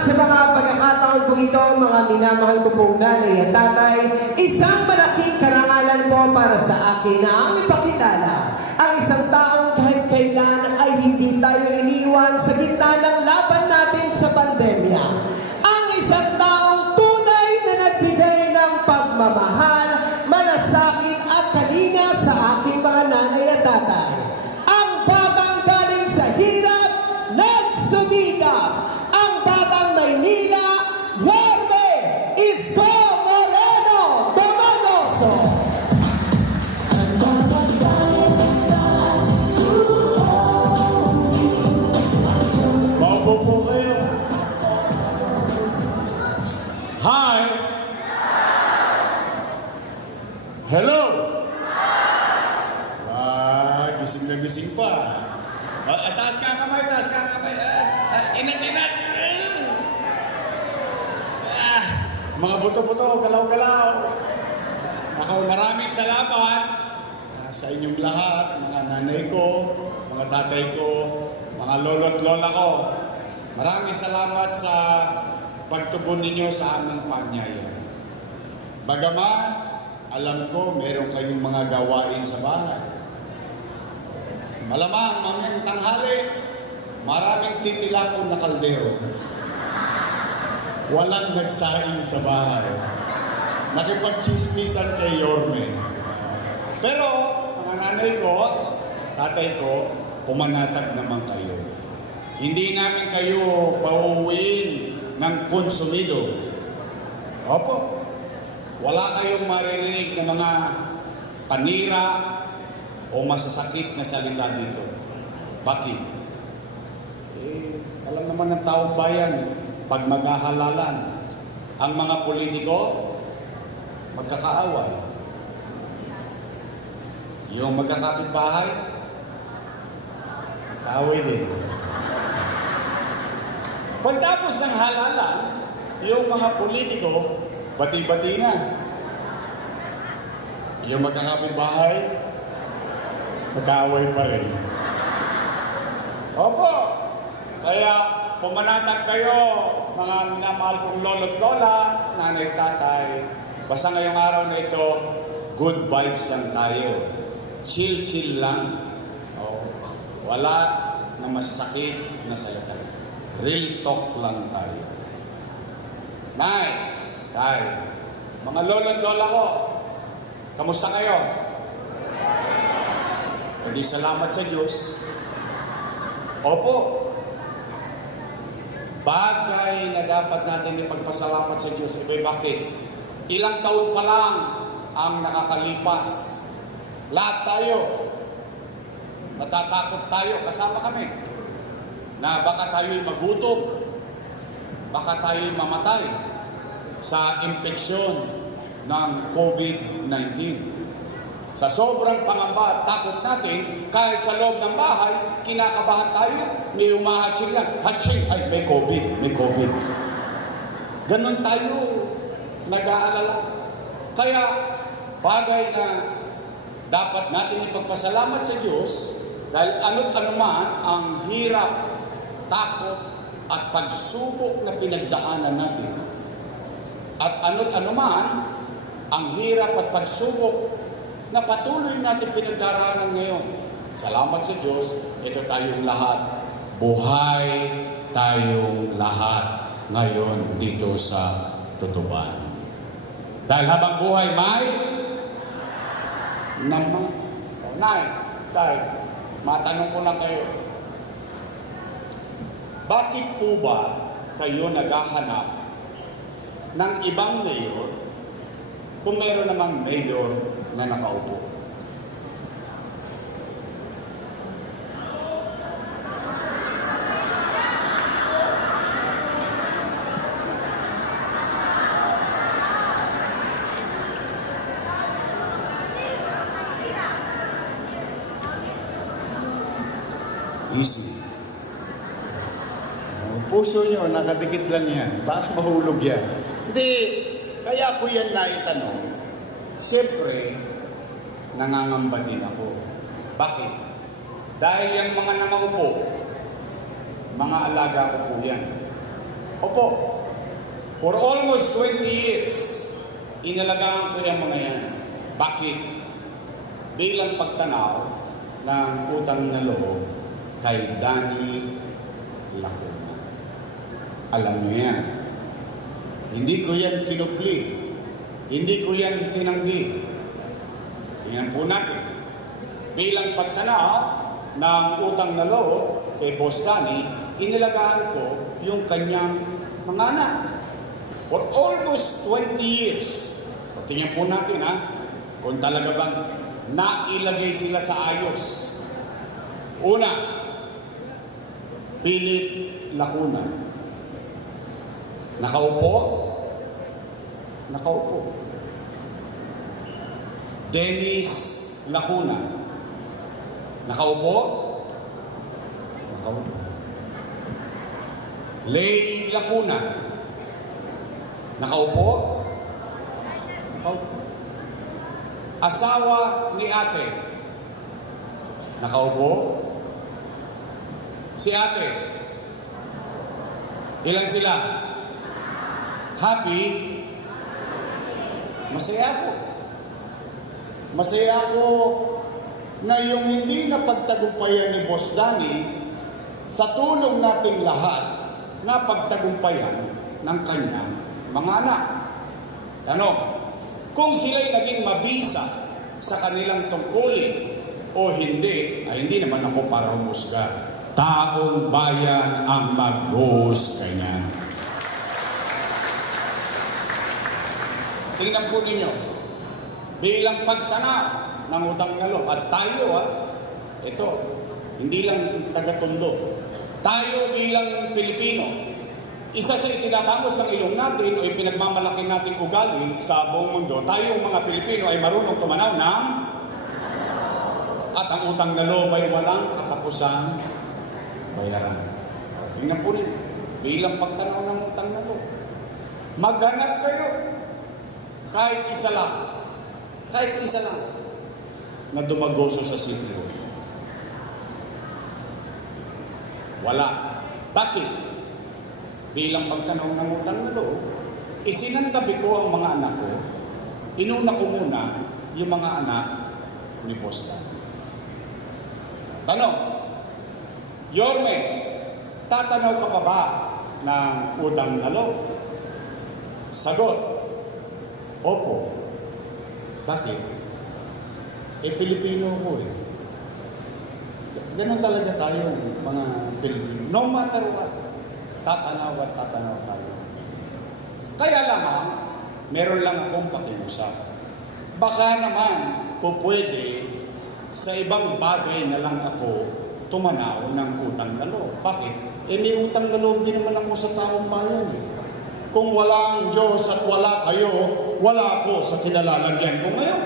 sa mga pagkakataon po ito, mga minamahal ko pong nanay at tatay, isang malaking karangalan po para sa akin na ang ipakilala ang isang taong kahit kailan ay hindi tayo iniwan sa gitna ng laban natin sa pandemya. Ang isang taong tunay na nagbigay ng pagmamahal, malasakit at kalinga sa aking mga nanay at tatay. Ang batang galing sa hirap, nagsumikap. Ang batang Maynila, Yorme Isko Moreno Domagoso. Maupo po kayo. Hi! Hello! Gising na gising pa. Taas ka ang kamay, taas ka ang kamay. Inat! Mga buto-buto, galaw-galaw. Maraming salamat sa inyong lahat, mga nanay ko, mga tatay ko, mga lolo at lola ko. Maraming salamat sa pagtugon ninyo sa aming panyaya. Bagaman, alam ko meron kayong mga gawain sa bahay. Malamang mamayang tanghali, maraming titilapon na kaldero. Walang nagsaing sa bahay. Nakipag-chismisan kay Yorme. Pero, mga nanay ko, tatay ko, pumanatag naman kayo. Hindi namin kayo pauuwiin ng konsumido. Opo. Wala kayong maririnig na mga panira o masasakit na salita dito. Bakit? Alam naman ng taong bayan, pag maghahalalan, ang mga politiko, magkakaaway. Yung magkakapitbahay, kaaway din. Pagtapos ng halalan, yung mga politiko, bati-bati na. Yung magkakapitbahay, magkaaway pa rin. Opo. Kaya pumanatag kayo, mga minamahal kong lolo at lola, nanay at tatay. Basta ngayong araw na ito, good vibes lang tayo. Chill lang. Wala na masasakit na salita. Real talk lang tayo. Nay, tay, mga lolo at lola ko, kamusta kayo? Hindi salamat sa Diyos. Opo. Bagay na dapat natin ipagpasalamat sa Diyos. Bakit? Ilang taon pa lang ang nakakalipas. Lahat tayo, natatakot tayo, kasama kami, na baka tayo'y magutom, baka tayo'y mamatay sa impeksyon ng COVID-19. Sa sobrang pangamba at takot natin, kahit sa loob ng bahay, kinakabahan tayo. May umahatsing lang. Hatsing! Ay, may COVID. Ganon tayo nag-aalala. Kaya, bagay na dapat natin ipagpasalamat sa Diyos dahil ano't anuman ang hirap, takot, at pagsubok na pinagdaanan natin. At ano't anuman ang hirap at pagsubok na patuloy natin pinagdaraanan ngayon. Salamat sa Diyos, ito tayong lahat. Buhay tayong lahat ngayon dito sa Tutuban. Dahil habang buhay may naman. Nay, tay, matanong ko lang kayo. Bakit po ba kayo naghahanap ng ibang mayor kung meron namang mayor na nakaupo? Easy. Puso nyo, nakadikit lang yan. Baka mahulog yan. Hindi. Kaya ko yan naitanong. Siyempre, nangangamba din ako. Bakit? Dahil yung mga nangangupo, mga alaga ko po yan. Opo, for almost 20 years, inalagaan ko yung mga yan. Bakit? Bilang pagtanaw ng utang na loob kay Danny Lacuna. Alam niyo yan. Hindi ko yan kinupli. Hindi ko yan tinanggi. Tingnan po natin. Bilang pagtanaw ng utang na loob kay Boss Danny, inilagaan ko yung kanyang mga anak. For almost 20 years. O, tingnan po natin kung talaga bang nailagay sila sa ayos. Una, Philip Lacuna. Nakaupo? Nakaupo. Dennis Lacuna. Nakaupo? Nakaupo. Lay Lacuna. Nakaupo? Nakaupo. Asawa ni ate. Nakaupo? Si ate. Ilan sila? Happy? Masaya ako. Masaya ako na yung hindi napagtagumpayan ni Boss Danny, sa tulong nating lahat, napagtagumpayan ng kanyang mga anak. Tanong, kung sila'y naging mabisa sa kanilang tungkulin o hindi, ay hindi naman ako para humusga. Taong bayan ang mag-host kanya. Tingnan po ninyo, bilang pagtanaw ng utang na loob, at tayo ito, hindi lang taga-Tondo, tayo bilang Pilipino, isa sa itinatamos ng ilong natin o ipinagmamalaki nating ugali sa buong mundo, tayong mga Pilipino ay marunong tumanaw ng at ang utang na loob ay walang katapusang bayaran. Tingnan po ninyo, bilang pagtanaw ng utang na loob, maghanap kayo kahit isa lang na dumagoso sa sitio. Wala. Bakit? Bilang pagtanaw ng utang na loob, isinantabi ko ang mga anak ko, inuna ko muna yung mga anak ni Boss Danny. Tanong, Yorme, tatanaw ka pa ba ng utang na loob? Sagot, opo. Bakit? Pilipino ko Ganun talaga tayo, mga Pilipino. No matter what, tatanaw at tatanaw tayo. Kaya lang meron lang akong pakiusap. Baka naman pwede sa ibang bagay na lang ako tumanaw ng utang na loob. Bakit? May utang na loob din naman ako sa taong bayan Kung wala ang Diyos at wala kayo, wala ako sa kinalalagyan ko ngayon.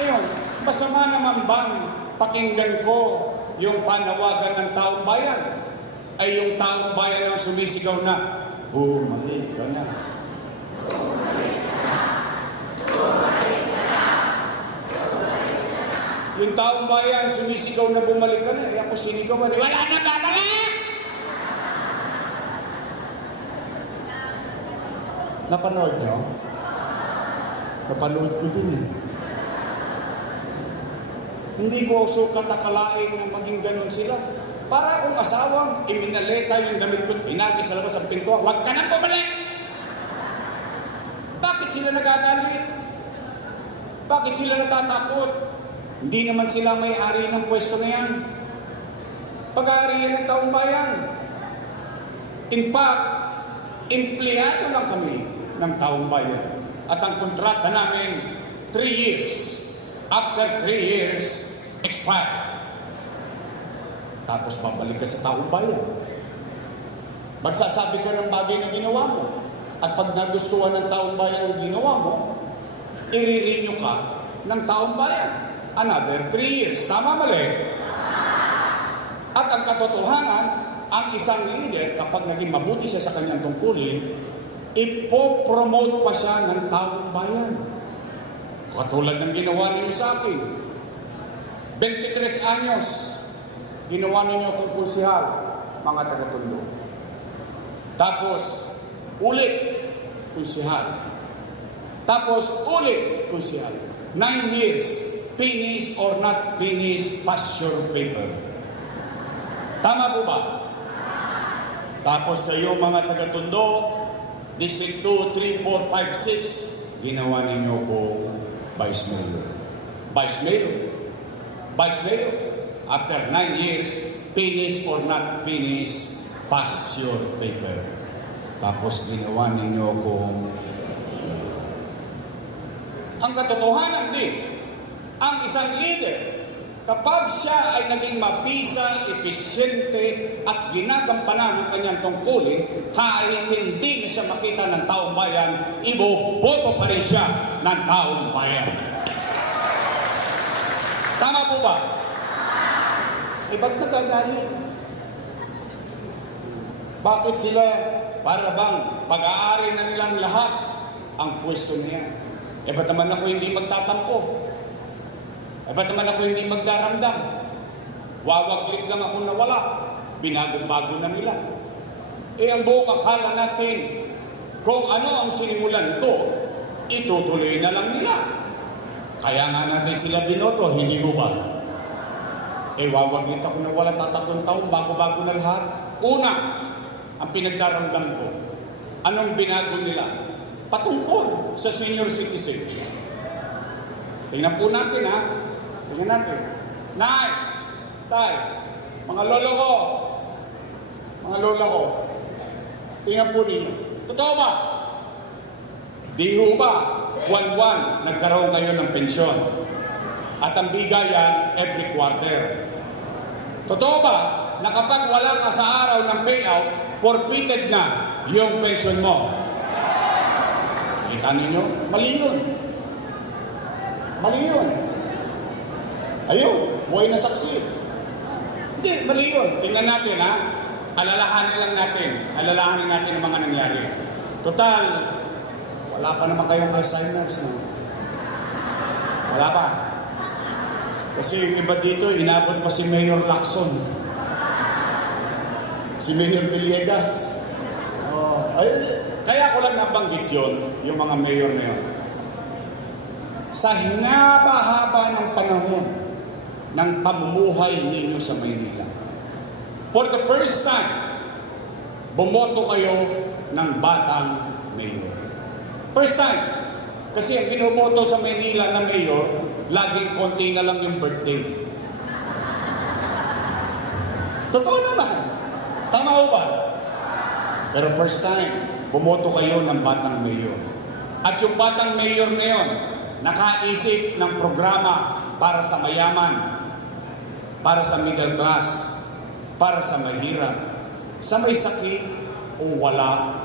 Ngayon, masama naman bang pakinggan ko yung panawagan ng taong bayan? Ay yung taong bayan ang sumisigaw na, bumalik ka na. Yung taong bayan sumisigaw na bumalik ka na. Ako sinigawan, wala na babalik! Napanood nyo? Napanood ko din Hindi ko sukat akalain na maging ganun sila. Para akong asawang iminaleta yung damit ko, inagi sa labas ang pintuan, huwag ka nang bumalik! Bakit sila nagagalit? Bakit sila natatakot? Hindi naman sila may-ari ng pwesto na yan. Pag-aari yan ng taong bayan. In fact, empleyado lang kami ng taong bayan. At ang kontrata namin, 3 years. After 3 years, expire. Tapos babalik ka sa taong bayan. Magsasabi ka ng bagay na ginawa mo. At pag nagustuhan ng taong bayan ang ginawa mo, i-renew ka ng taong bayan. Another 3 years. Tama mali? At ang katotohanan, ang isang leader, kapag naging mabuti siya sa kanyang tungkulin, ipopromote pa siya ng taong bayan. Katulad ng ginawa ninyo sa akin. 23 anyos, ginawa ninyo akong konsehal. mga taga-Tondo. Tapos, ulit, konsehal. Tapos, ulit, konsehal. 9 years, finish or not finish, pass your paper. Tama po ba? Tapos kayo mga taga-Tondo, District 2, 3, 4, 5, 6, ginawa ninyo ko Vice Mayor. Vice Mayor. Vice Mayor. After 9 years, finish or not finish, pass your paper. Tapos ginawa ninyo kong ang katotohanan din, ang isang leader, kapag siya ay naging mabisa, epesyente, at ginagampanan ng kanyang tungkulin, kahit hindi na siya makita ng taong bayan, iboboto pa rin siya ng taong bayan. Tama po ba? Eh, ba't nagagalit? Bakit sila para bang pag-aari na nilang lahat ang pwesto niya? Eh, ba't naman ako hindi magtatampo? Eh, ba't naman ako hindi magdaramdam? Wawaglit lang ako na wala. Binago-bago na nila. Eh, ang buong akala natin, kung ano ang sinimulan ko, itutuloy na lang nila. Kaya nga natin sila binoto, hindi ko ba? Eh, wawaglit ako na wala, tatatong taon, bago-bago na lahat. Una, ang pinagdaramdam ko, anong binago nila? Patungkol sa senior citizen. Tingnan po natin, ha? Tingnan natin. Nay, tay, mga lolo ko, mga lola ko, tingnan po ninyo. Totoo ba? Di ho ba, buwan-buwan, nagkaroon kayo ng pensyon? At ang bigayan, every quarter. Totoo ba, na kapag wala ka sa araw ng payout, forfeited na yung pension mo? Kita ninyo? Mali yun. Mali yun. Ayun, buhay na saksi. Hindi, mali yun. Tingnan natin, ha? Alalahanin lang natin. Alalahanin natin ang mga nangyari. Total, wala pa naman kayong Alzheimer's, no? Wala pa. Kasi yung iba dito, inabot pa si Mayor Lacson. Si Mayor Villegas. Oh, ayun. Kaya ko lang nabanggit yun, yung mga mayor na yun. Sa hinaba-haba ng panahon ng pamumuhay ninyo sa Maynila, for the first time, bumoto kayo ng batang mayor. First time. Kasi ang binoboto sa Maynila na mayor, laging konti na lang yung birthday. Totoo naman. Tama ho ba? Pero first time, bumoto kayo ng batang mayor. At yung batang mayor na yun, nakaisip ng programa para sa mayaman, para sa middle class, para sa mahirap, sa may sakit o wala,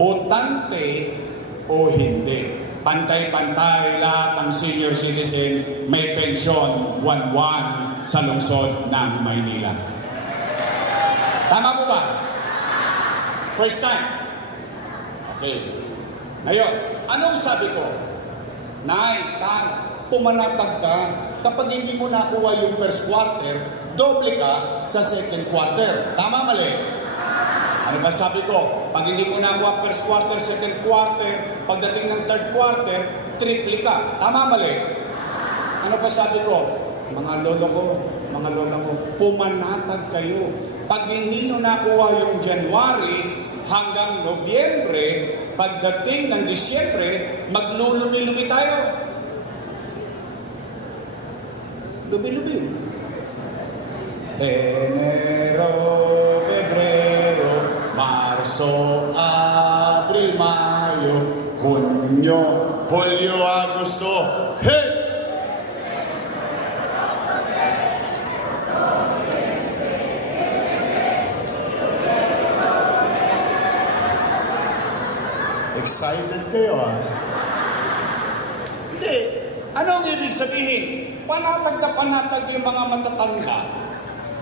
botante o hindi. Pantay-pantay lahat ng senior citizen may pensyon buwan-buwan sa lungsod ng Maynila. Tama po ba? First time. Okay. Ngayon, anong sabi ko? Nay, tay, pumanatag ka. Kapag hindi mo nakuha yung first quarter, doble ka sa second quarter. Tama, mali? Ano ba sabi ko? Pag hindi mo nakuha first quarter, second quarter, pagdating ng third quarter, triple ka. Tama, mali? Ano pa sabi ko? Mga lolo ko, pumanatag kayo. Pag hindi nyo nakuha yung January, hanggang Nobyembre, pagdating ng Disyembre, maglulumi-lumi tayo. Lumi-lumi. Enero, Febrero, Marso, Abril, Mayo, Hunyo, Hulyo, Agosto. Hey! Excited kayo, ha? Hindi. Anong ibig sabihin? Panatag na panatag yung mga matatanda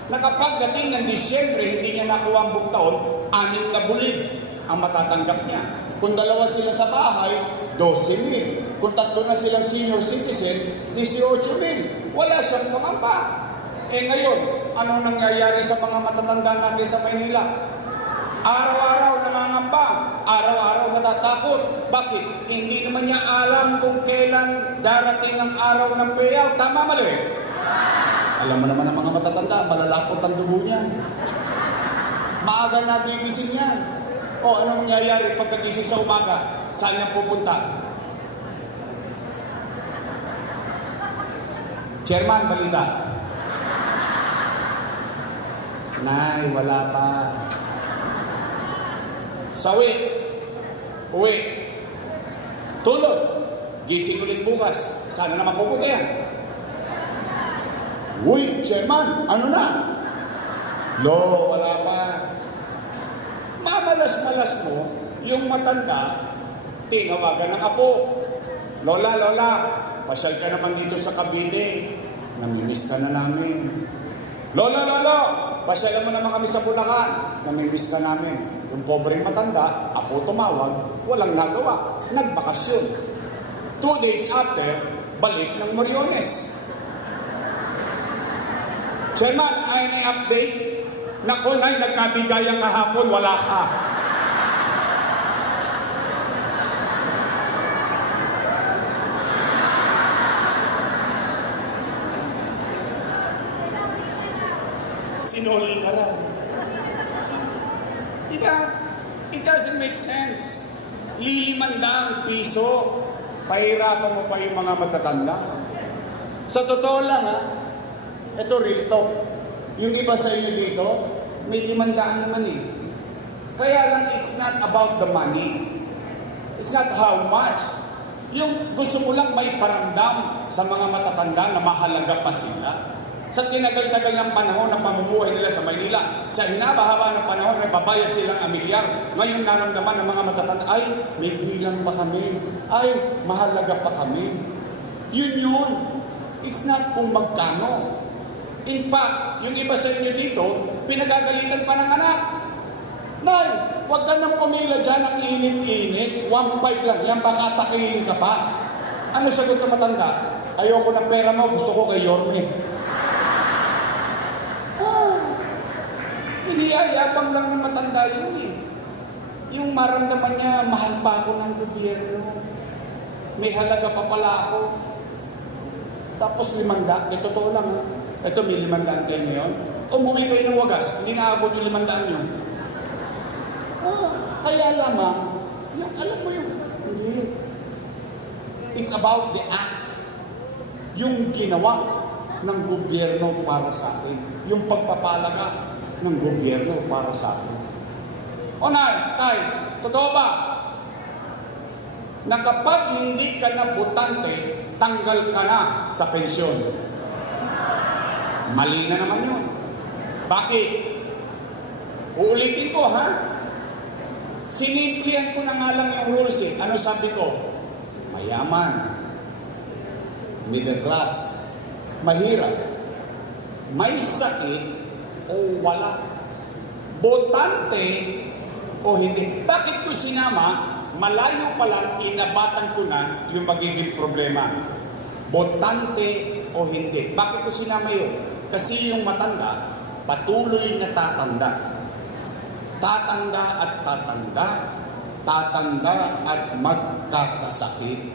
na kapag dating ng Disyembre, hindi niya nakuha ang buong taon, 6 na bulig ang matatanggap niya. Kung dalawa sila sa bahay, 12,000. Kung 3 na silang senior citizen, 18,000. Wala siyang pamampa. Eh ngayon, ano nangyayari sa mga matatanda natin sa Maynila? Araw-araw nangangamba, araw-araw natatakot. Bakit? Hindi naman niya alam kung kailan darating ang araw ng payout. Tama, mali? Alam mo naman ang mga matatanda, malalapot ang dugo niyan. Maaga na gigising yan. O, ano mangyayari pagkagising sa umaga? Saan niya pupunta? Chairman, balita. Nay, wala pa. Sawi. Uwi. Tulog. Gising ulit bukas. Saan naman pupunta yan? Uy, Chairman, ano na? Lo, wala pa. Mamalas-malas mo, yung matanda, tinawagan ng apo. Lola, Lola, pasyal ka naman dito sa Cavite. Namimiss ka na namin. Lola, Lolo, pasyal mo naman kami sa Bulacan. Namimiss ka namin. Yung pobreng matanda, apo tumawag, walang nagawa. Nagbakasyon. 2 days after, balik ng Moriones. Chairman, ay may update. Naku, Nay, nagkabigayan kahapon, wala ka. Sinoli ka lang. Diba? It doesn't make sense. ₱500 pahirapan mo pa yung mga matatanda. Sa totoo lang, ha? Ito real talk. Yung iba sa inyo dito, may 500 naman eh. Kaya lang, it's not about the money. It's not how much. Yung gusto mo lang may paramdam sa mga matatanda na mahalaga pa sila. Sa tinagal-tagal ng panahon ng pamumuhay nila sa Maynila, sa hinaba-haba ng panahon na babayad silang amilyar, ngayon naramdaman ng mga matatanda, ay, may bilang pa kami. Ay, mahalaga pa kami. Yun. It's not kung magkano. In fact, yung iba sa inyo dito, pinagagalitan pa ng anak. Nay, huwag ka nang pumila dyan ang init-init. 1.5 lang yan, baka atakihin ka pa. Ano sagot ng matanda? Ayoko ng pera mo, gusto ko kay Yorme. Iniyayabang lang ng matanda yun eh. Yung maramdaman niya, mahal pa ako ng gobyerno. May halaga pa pala ako. Tapos 500, totoo lang ha. Ito, may 500 kayo ngayon. Umuwi kayo ng wagas, hindi naabot yung 500 yun. Kaya lamang, yung, alam mo yung, hindi. It's about the act. Yung ginawa ng gobyerno para sa atin. Yung pagpapalaga ng gobyerno para sa atin. O Nay, Tay, totoo ba? Na kapag hindi ka na botante, tanggal ka na sa pensyon. Mali na naman yun. Bakit? Uulitin ko, ha? Sinimplihan ko na nga lang yung rules eh. Ano sabi ko? Mayaman, middle class, mahirap, may sakit o wala, botante o hindi. Bakit ko sinama? Malayo pa lang, inabatan ko na yung magiging problema. Botante o hindi. Bakit ko sinama yun? Kasi yung matanda, patuloy na tatanda. Tatanda at tatanda. Tatanda at magkakasakit.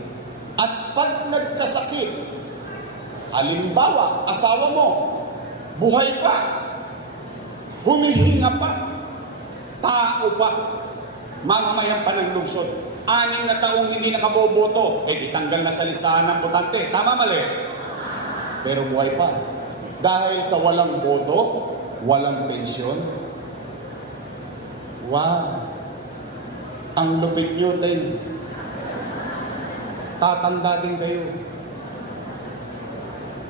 At pag nagkasakit, halimbawa, asawa mo, buhay pa, humihinga pa, tao pa, mamamayan pa ng lungsod. 6 na taong hindi nakaboboto, ditanggal na sa listahan ng botante. Tama, mali? Pero buhay pa. Dahil sa walang boto, walang pensyon. Wow! Ang lupit nyo din. Tatanda din kayo.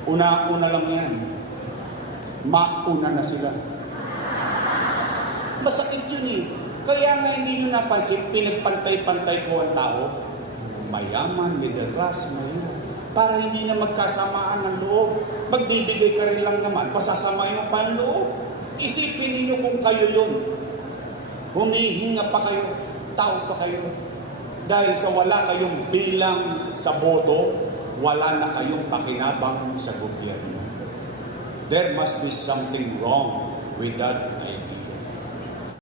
Una-una lang yan. Mauna na sila. Masakit yun eh. Kaya nga hindi nyo napansin, pinagpantay-pantay ko ang tao. Mayaman, middle class, mahirap. Para hindi na magkasamaan ng loob. Magbibigay ka rin lang naman, pasasamayin mo pa ang loob. Isipin ninyo kung kayo yun. Humihinga pa kayo, tao pa kayo. Dahil sa wala kayong bilang sa boto, wala na kayong pakinabang sa gobyerno. there must be something wrong with that idea.